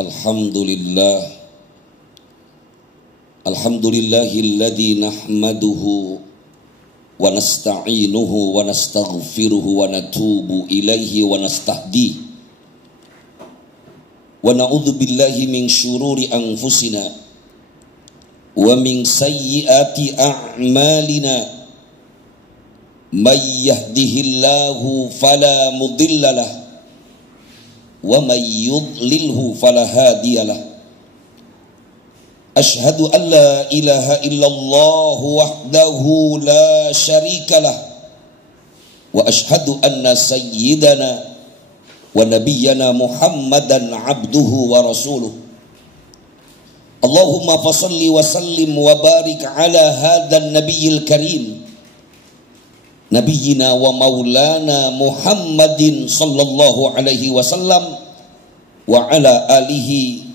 Alhamdulillah, alhamdulillahilladzi nahmaduhu wa nasta'inuhu wa nastaghfiruhu wa natubu ilaihi wa nastahdi wa na'udzu billahi min syururi anfusina wa min sayyiati a'malina. May yahdihillahu fala mudhillalah wa may yudlilhu fala hadiyalah. Ashhadu an la ilaha illallah wahdahu la syarikalah wa ashhadu anna sayyidana wa nabiyyana Muhammadan abduhu wa rasuluh. Allahumma fasalli wa sallim wa barik ala hadzal nabiyil karim Nabiyyina wa maulana Muhammadin sallallahu alaihi wasallam wa ala alihi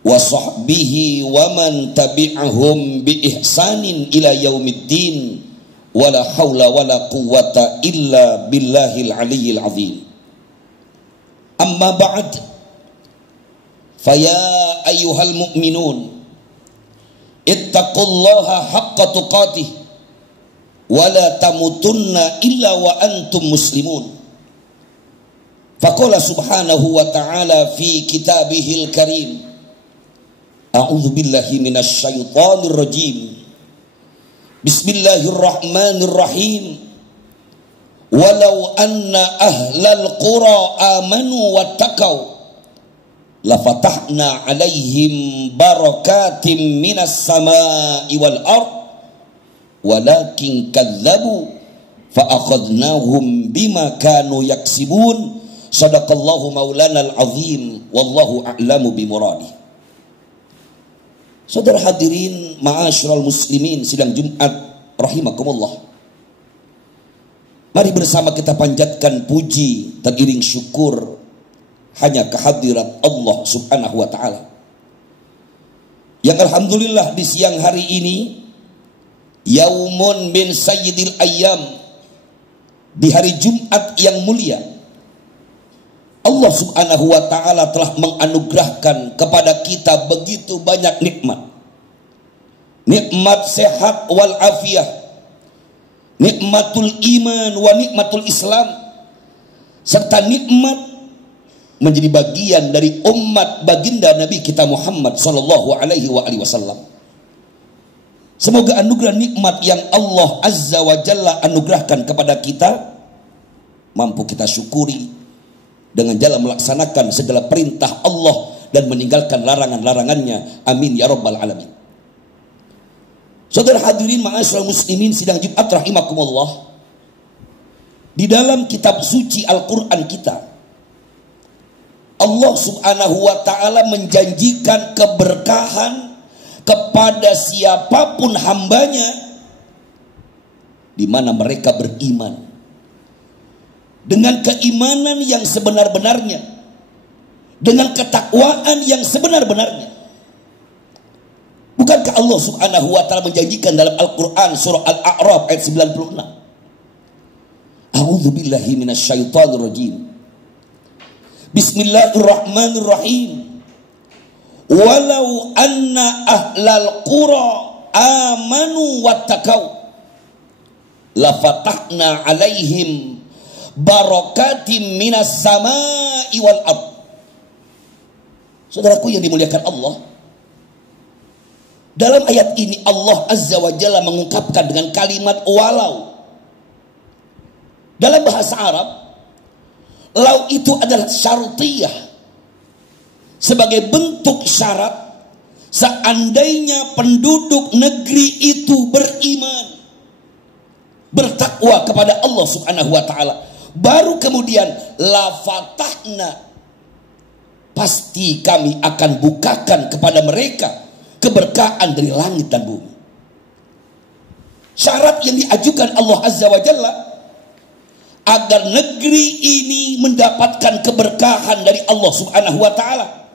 wa sahbihi wa man tabi'ahum bi ihsanin ila yaumiddin wa la hawla wa la quwwata illa billahil aliyyil azim. Amma ba'd, faya ayyuhal mu'minun ittaqullaha haqqa tuqatih wala tamutunna illa wa antum muslimun. Faqala subhanahu wa ta'ala fi kitabihil karim, a'udzu billahi minasy syaithanir rajim. Bismillahirrahmanirrahim. Walau anna ahlal qura amanu wattaqau la fatahna 'alaihim barakatim minas samaa'i wal ardh walakin kadzabu fa akhadnahum bima kanu yaksibun. Sadaqallahu maulana al-azim wallahu a'lamu bimuradi. Saudara hadirin ma'asyiral muslimin sidang Jumat rahimakumullah, mari bersama kita panjatkan puji dan iring syukur hanya kehadirat Allah subhanahu wa ta'ala yang alhamdulillah di siang hari ini, Yaumun bin Sayyidil Ayyam, di hari Jumat yang mulia, Allah subhanahu wa ta'ala telah menganugerahkan kepada kita begitu banyak nikmat. Nikmat sehat wal afiyah, nikmatul iman wa nikmatul Islam, serta nikmat menjadi bagian dari umat baginda Nabi kita Muhammad sallallahu alaihi wasallam. Semoga anugerah nikmat yang Allah Azza wa Jalla anugerahkan kepada kita mampu kita syukuri dengan jalan melaksanakan segala perintah Allah dan meninggalkan larangan-larangannya. Amin ya rabbal alamin. Saudara hadirin ma'asyiral muslimin sidang Jumat rahimakumullah, di dalam kitab suci Al-Quran kita, Allah subhanahu wa ta'ala menjanjikan keberkahan kepada siapapun hambanya di mana mereka beriman dengan keimanan yang sebenar-benarnya, dengan ketakwaan yang sebenar-benarnya. Bukankah Allah subhanahu wa ta'ala menjanjikan dalam Al-Quran surah Al-A'raf ayat 96, a'udzu billahi minasy syaithanir rajim, bismillahirrahmanirrahim, walau anna ahlal qura amanu wattaqau la fatahna 'alaihim barakatim minas samaa'i wal ardh. Saudaraku yang dimuliakan Allah, dalam ayat ini Allah Azza wa Jalla mengungkapkan dengan kalimat walau. Dalam bahasa Arab, lau itu adalah syartiyah, sebagai bentuk syarat seandainya penduduk negeri itu beriman, bertakwa kepada Allah subhanahu wa ta'ala, baru kemudian la fatahna, pasti kami akan bukakan kepada mereka keberkahan dari langit dan bumi. Syarat yang diajukan Allah Azza wa Jalla agar negeri ini mendapatkan keberkahan dari Allah subhanahu wa ta'ala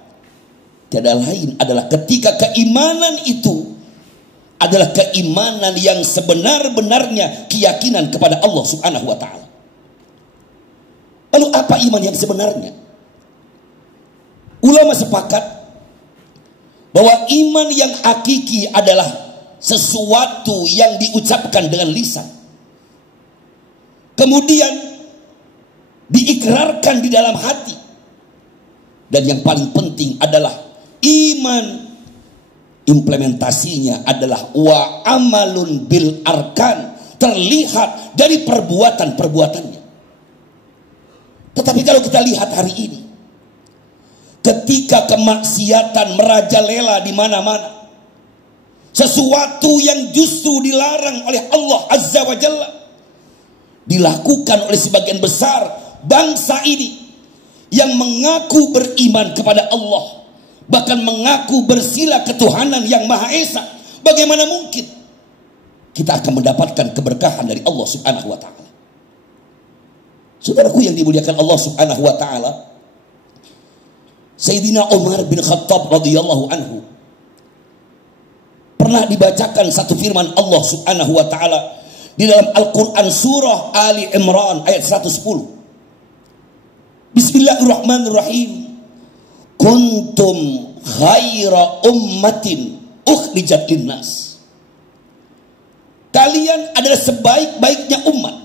tiada lain adalah ketika keimanan itu adalah keimanan yang sebenar-benarnya keyakinan kepada Allah subhanahu wa ta'ala. Lalu apa iman yang sebenarnya? Ulama sepakat bahwa iman yang hakiki adalah sesuatu yang diucapkan dengan lisan, kemudian diikrarkan di dalam hati, dan yang paling penting adalah iman implementasinya adalah wa amalun bil arkan, terlihat dari perbuatan-perbuatannya. Tetapi kalau kita lihat hari ini, ketika kemaksiatan merajalela di mana-mana, sesuatu yang justru dilarang oleh Allah Azza wa Jalla dilakukan oleh sebagian besar bangsa ini yang mengaku beriman kepada Allah, bahkan mengaku bersila ketuhanan yang Maha Esa. Bagaimana mungkin kita akan mendapatkan keberkahan dari Allah Subhanahu wa Ta'ala? Saudaraku yang dimuliakan Allah Subhanahu wa Ta'ala, Sayyidina Umar bin Khattab radhiyallahu anhu pernah dibacakan satu firman Allah Subhanahu wa Ta'ala di dalam Al-Quran surah Ali Imran ayat 110. Bismillahirrahmanirrahim. Kuntum khaira ummatin ukhrijat linnas. Kalian adalah sebaik-baiknya umat.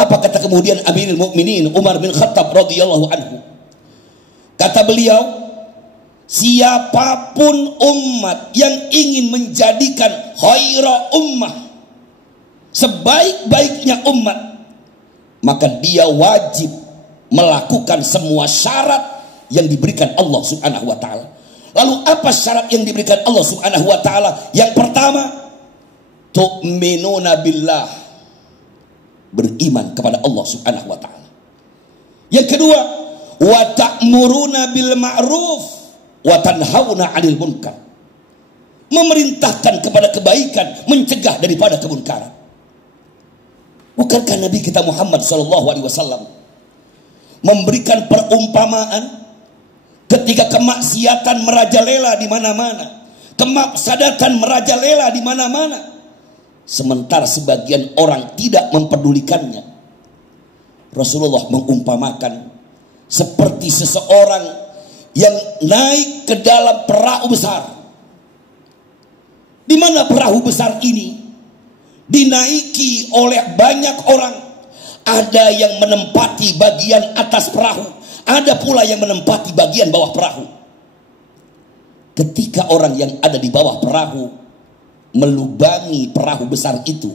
Apa kata kemudian Amirul Mukminin Umar bin Khattab radhiyallahu anhu? Kata beliau, siapapun umat yang ingin menjadikan khaira ummah, sebaik-baiknya umat, maka dia wajib melakukan semua syarat yang diberikan Allah Subhanahu wa Ta'ala. Lalu apa syarat yang diberikan Allah Subhanahu wa Ta'ala? Yang pertama, tu'minuna billah, beriman kepada Allah Subhanahu wa Ta'ala. Yang kedua, wa ta'muruna bil ma'ruf wa tanhauna 'anil munkar, memerintahkan kepada kebaikan, mencegah daripada kemunkaran. Bukankah Nabi kita Muhammad sallallahu alaihi wasallam memberikan perumpamaan ketika kemaksiatan merajalela di mana-mana, kemafsadatan merajalela di mana-mana, sementara sebagian orang tidak mempedulikannya? Rasulullah mengumpamakan seperti seseorang yang naik ke dalam perahu besar, di mana perahu besar ini dinaiki oleh banyak orang. Ada yang menempati bagian atas perahu, ada pula yang menempati bagian bawah perahu. Ketika orang yang ada di bawah perahu melubangi perahu besar itu,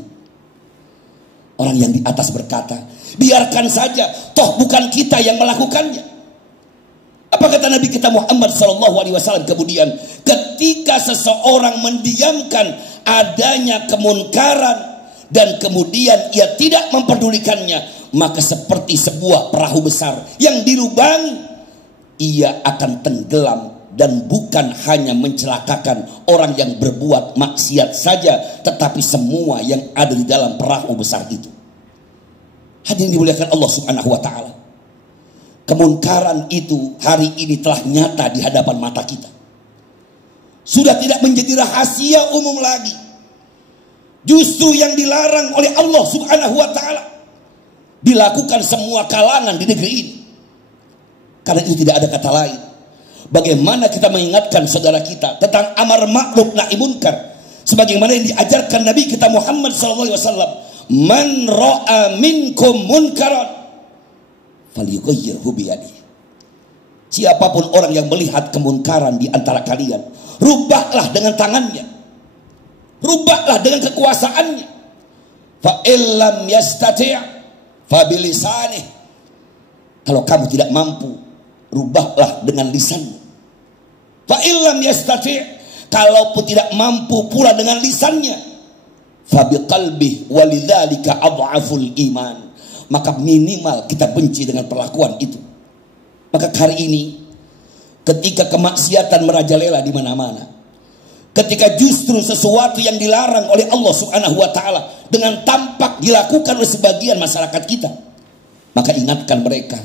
orang yang di atas berkata, biarkan saja, toh bukan kita yang melakukannya. Apa kata Nabi kita Muhammad SAW kemudian? Ketika seseorang mendiamkan adanya kemunkaran dan kemudian ia tidak memperdulikannya, maka seperti sebuah perahu besar yang dilubangi, ia akan tenggelam. Dan bukan hanya mencelakakan orang yang berbuat maksiat saja, tetapi semua yang ada di dalam perahu besar itu. Hadirin dimuliakan Allah Subhanahu wa Ta'ala, kemunkaran itu hari ini telah nyata di hadapan mata kita. Sudah tidak menjadi rahasia umum lagi. Justru yang dilarang oleh Allah Subhanahu wa Ta'ala dilakukan semua kalangan di negeri ini. Karena itu tidak ada kata lain. Bagaimana kita mengingatkan saudara kita tentang amar ma'ruf nahi munkar, sebagaimana yang diajarkan Nabi kita Muhammad SAW. Man ra'a minkum munkaran falyughayyirhu biyadihi. Siapapun orang yang melihat kemunkaran di antara kalian, rubahlah dengan tangannya, rubahlah dengan kekuasaannya. Fa illam yastati' fa bilisanih. Kalau kamu tidak mampu, rubahlah dengan lisannya. Fa illam yastati', kalaupun tidak mampu pula dengan lisannya, fa biqalbi walidzalika adhaful iman, maka minimal kita benci dengan perlakuan itu. Maka hari ini ketika kemaksiatan merajalela di mana-mana, ketika justru sesuatu yang dilarang oleh Allah Subhanahu wa Ta'ala dengan tampak dilakukan oleh sebagian masyarakat kita, maka ingatkan mereka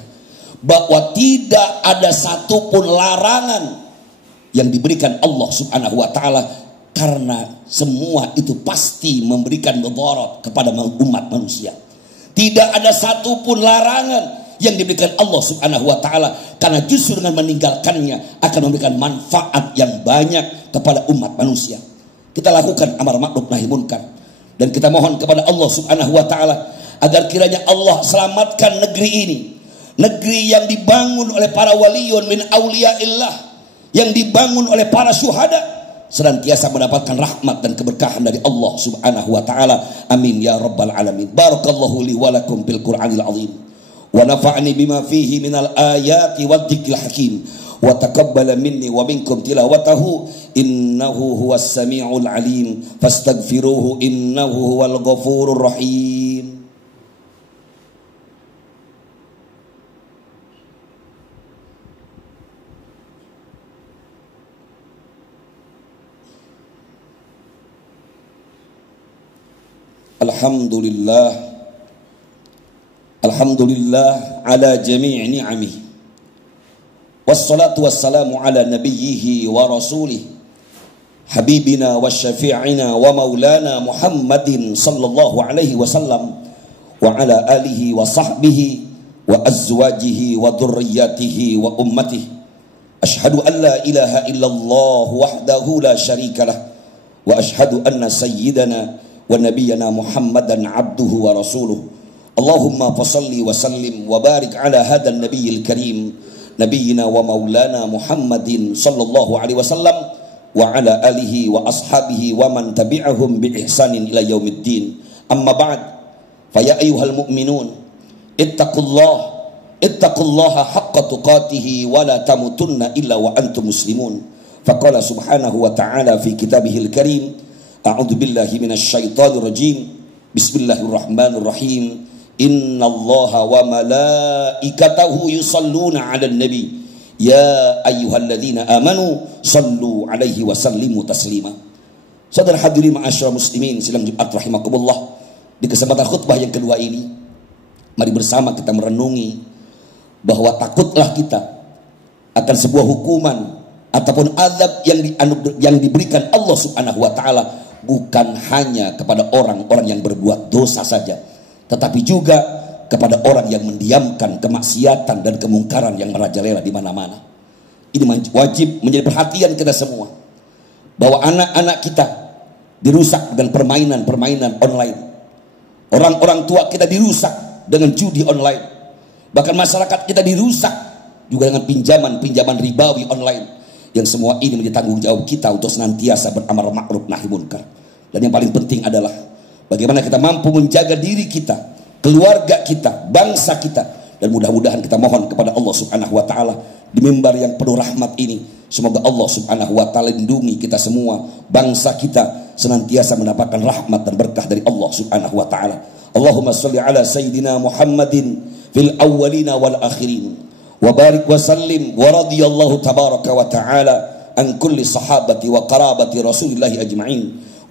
bahwa tidak ada satupun larangan yang diberikan Allah Subhanahu wa Ta'ala, karena semua itu pasti memberikan mudarat kepada umat manusia. Tidak ada satupun larangan yang diberikan Allah Subhanahu wa taala, karena justru dengan meninggalkannya akan memberikan manfaat yang banyak kepada umat manusia. Kita lakukan amar ma'ruf nahi munkar, dan kita mohon kepada Allah Subhanahu wa taala agar kiranya Allah selamatkan negeri ini, negeri yang dibangun oleh para waliyun min auliyaillah, yang dibangun oleh para syuhada, senantiasa mendapatkan rahmat dan keberkahan dari Allah Subhanahu wa taala. Amin ya rabbal alamin. Barakallahu li wa lakum bil Qur'anil azim wa nafa'ani bima fihi minal ayati wadh-dhikril hakim wa taqabbala minni wa minkum tilawatahu innahu huwas samiul alim fastaghfiruhu innahu huwal ghafurur rahim. Alhamdulillah ala jami'i ni'amih, wassalatu wassalamu ala nabiyyihi wa rasulih habibina wa syafi'ina wa maulana Muhammadin sallallahu alaihi wasallam wa ala alihi wa sahbihi wa azwajihi wa dhurriyyatihi wa ummatihi. Ashhadu an la ilaha illallah wahdahu la syarikalah wa ashhadu anna sayyidana wa nabiyyana Muhammadan abduhu wa rasuluh. Allahumma fasalli wa sallim wa barik ala hadzal nabiyil karim nabiyyina wa maulana Muhammadin sallallahu alaihi wasallam wa ala alihi wa ashabihi wa man tabi'ahum bi ihsanin ila yaumiddin. Amma ba'd, fa ya ayyuhal mu'minun ittaqullaha haqqa tuqatih wa la tamutunna illa wa antum muslimun. Faqala subhanahu wa ta'ala fi kitabihil karim, a'udzu billahi minasy syaithanir rajim. Bismillahirrahmanirrahim. Innallaha wa malaikatahu yusalluna 'alan nabi ya ayyuhalladzina amanu sallu 'alaihi wa sallimu taslima. Saudara hadirin ma'asyiral muslimin sidang Jumat rahimakumullah, di kesempatan khutbah yang kedua ini mari bersama kita merenungi bahwa takutlah kita akan sebuah hukuman ataupun azab yang diberikan Allah Subhanahu wa taala bukan hanya kepada orang-orang yang berbuat dosa saja, tetapi juga kepada orang yang mendiamkan kemaksiatan dan kemungkaran yang merajalela di mana-mana. Ini wajib menjadi perhatian kita semua, bahwa anak-anak kita dirusak dengan permainan-permainan online. Orang-orang tua kita dirusak dengan judi online. Bahkan masyarakat kita dirusak juga dengan pinjaman-pinjaman ribawi online. Yang semua ini menjadi tanggung jawab kita untuk senantiasa beramar ma'ruf nahi munkar. Dan yang paling penting adalah bagaimana kita mampu menjaga diri kita, keluarga kita, bangsa kita. Dan mudah-mudahan kita mohon kepada Allah Subhanahu wa taala di mimbar yang penuh rahmat ini, semoga Allah Subhanahu wa taala lindungi kita semua, bangsa kita senantiasa mendapatkan rahmat dan berkah dari Allah Subhanahu wa taala. Allahumma shalli ala sayyidina Muhammadin fil awwalina wal akhirin wa barik wa sallim wa radiyallahu tabaraka wa ta'ala an kulli sahabati wa qarabati rasulillahi ajma'in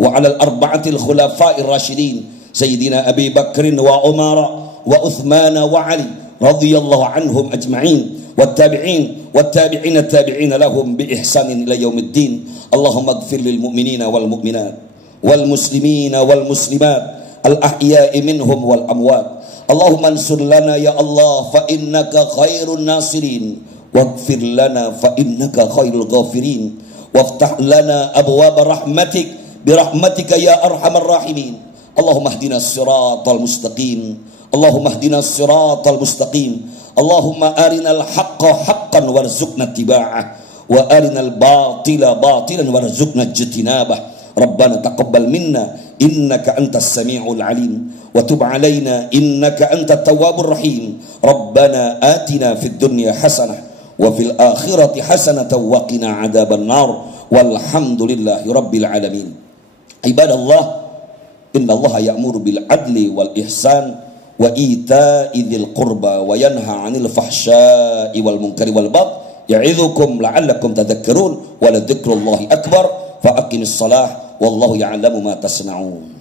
wa ala al-arba'atil khulafa'ir rasyidin sayyidina Abi Bakrin wa Umar wa Uthman wa Ali radiyallahu anhum ajma'in wattabi'in wattabi'ina tabi'ina lahum bi ihsanin ila yaumiddin. Allahumma ighfir lil mu'minina wal mu'minat wal muslimina wal muslimat al ahya'i minhum wal amwat. Allahumma ansur lana ya Allah fa innaka khairun nasirin waghfir lana fa innaka khairul ghafirin waftah lana abwaab rahmatik birahmatika ya arhamar rahimin. Allahumma ihdinas siratal mustaqim. Allahumma ihdinas siratal mustaqim. Allahumma arinal haqqa haqqan warzuqna ittiba'ah wa arinal batila batilan warzuqna ijtinabah. Rabbana taqabbal minna innaka antas samiul alim wa tub alaina innaka antat tawwabur rahim. Rabbana atina fid dunya hasanah wa fil akhirati hasanatan wa qina adzaban nar walhamdulillahi rabbil alamin. Ibadallah, innallaha ya'muru bil adli wal ihsan wa ita'i dzil qurba wa yanha 'anil fahsya'i wal munkari wal baghi ya'idzukum la'allakum tadhakkarun wa la dzikrullahi akbar fa aqimis shalah wallahu ya'lamu ma tasna'un.